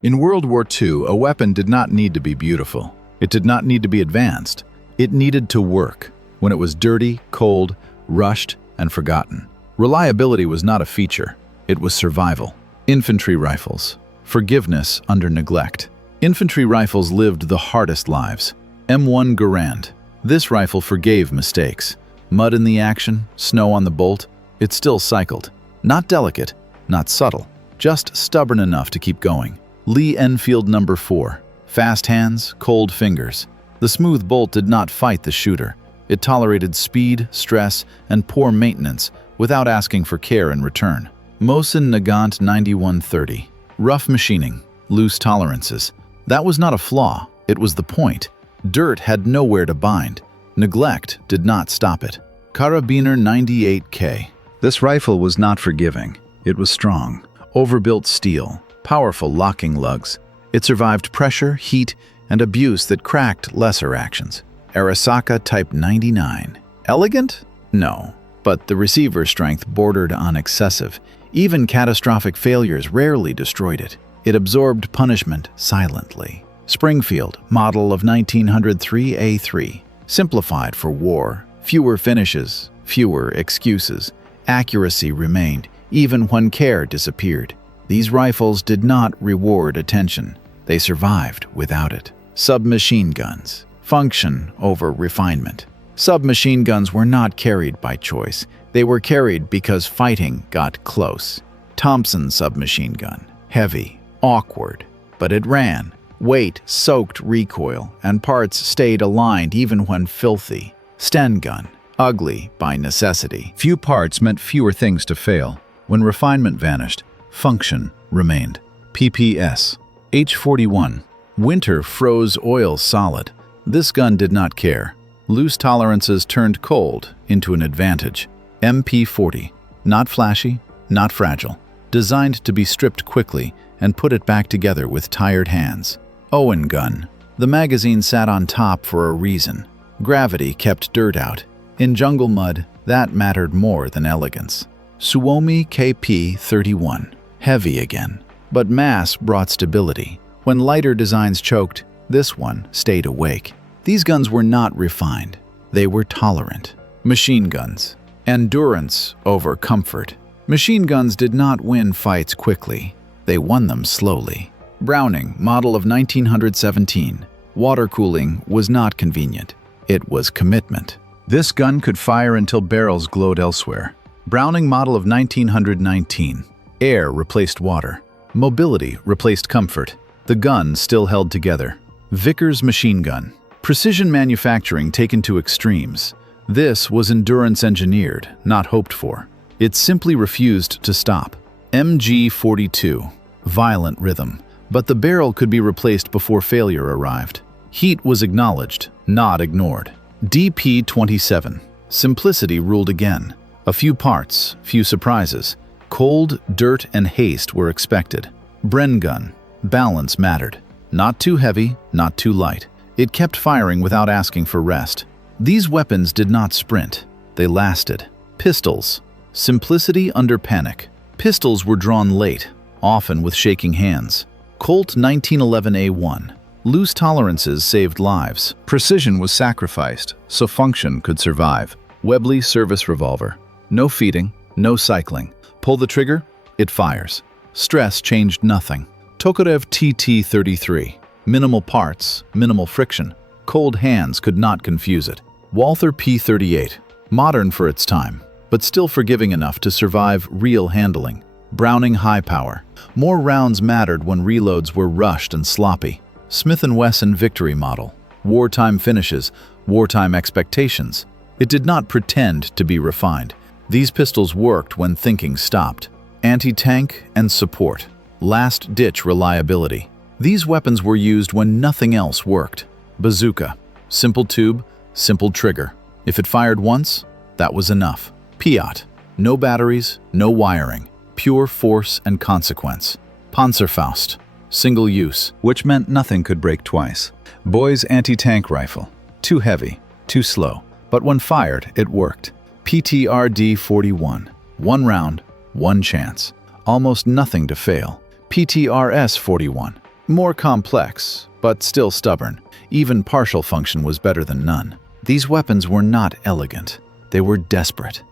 In World War II, a weapon did not need to be beautiful. It did not need to be advanced. It needed to work when it was dirty, cold, rushed, and forgotten. Reliability was not a feature. It was survival. Infantry rifles. Forgiveness under neglect. Infantry rifles lived the hardest lives. M1 Garand. This rifle forgave mistakes. Mud in the action, snow on the bolt, it still cycled. Not delicate, not subtle, just stubborn enough to keep going. Lee-Enfield No. 4. Fast hands, cold fingers. The smooth bolt did not fight the shooter. It tolerated speed, stress, and poor maintenance without asking for care in return. M1 Garand 9130. Rough machining, loose tolerances. That was not a flaw, it was the point. Dirt had nowhere to bind. Neglect did not stop it. Carabiner 98K. This rifle was not forgiving. It was strong. Overbuilt steel. Powerful locking lugs. It survived pressure, heat, and abuse that cracked lesser actions. Arasaka Type 99. Elegant? No. But the receiver strength bordered on excessive. Even catastrophic failures rarely destroyed it. It absorbed punishment silently. Springfield, model of 1903A3. Simplified for war. Fewer finishes, fewer excuses. Accuracy remained, even when care disappeared. These rifles did not reward attention. They survived without it. Submachine guns. Function over refinement. Submachine guns were not carried by choice. They were carried because fighting got close. Thompson submachine gun. Heavy, awkward, but it ran. Weight soaked recoil, and parts stayed aligned even when filthy. Sten gun. Ugly by necessity. Few parts meant fewer things to fail. When refinement vanished, function remained. PPS. H41. Winter froze oil solid. This gun did not care. Loose tolerances turned cold into an advantage. MP40. Not flashy, not fragile. Designed to be stripped quickly and put it back together with tired hands. Owen gun. The magazine sat on top for a reason. Gravity kept dirt out. In jungle mud, that mattered more than elegance. Suomi KP31. Heavy again. But mass brought stability. When lighter designs choked, this one stayed awake. These guns were not refined. They were tolerant. Machine guns. Endurance over comfort. Machine guns did not win fights quickly. They won them slowly. Browning, model of 1917. Water cooling was not convenient. It was commitment. This gun could fire until barrels glowed elsewhere. Browning, model of 1919. Air replaced water. Mobility replaced comfort. The gun still held together. Vickers machine gun. Precision manufacturing taken to extremes. This was endurance engineered, not hoped for. It simply refused to stop. MG42. Violent rhythm. But the barrel could be replaced before failure arrived. Heat was acknowledged, not ignored. DP27. Simplicity ruled again. A few parts, few surprises. Cold, dirt, and haste were expected. Bren gun. Balance mattered. Not too heavy, not too light. It kept firing without asking for rest. These weapons did not sprint. They lasted. Pistols. Simplicity under panic. Pistols were drawn late, often with shaking hands. Colt 1911A1. Loose tolerances saved lives. Precision was sacrificed, so function could survive. Webley service revolver. No feeding, no cycling. Pull the trigger, it fires. Stress changed nothing. Tokarev TT-33. Minimal parts, minimal friction. Cold hands could not confuse it. Walther P-38. Modern for its time, but still forgiving enough to survive real handling. Browning high power. More rounds mattered when reloads were rushed and sloppy. Smith & Wesson Victory model. Wartime finishes, wartime expectations. It did not pretend to be refined. These pistols worked when thinking stopped. Anti-tank and support. Last-ditch reliability. These weapons were used when nothing else worked. Bazooka. Simple tube, simple trigger. If it fired once, that was enough. Piat. No batteries, no wiring. Pure force and consequence. Panzerfaust. Single use, which meant nothing could break twice. Boy's anti-tank rifle. Too heavy, too slow. But when fired, it worked. PTRD-41. One round, one chance. Almost nothing to fail. PTRS-41. More complex, but still stubborn. Even partial function was better than none. These weapons were not elegant. They were desperate.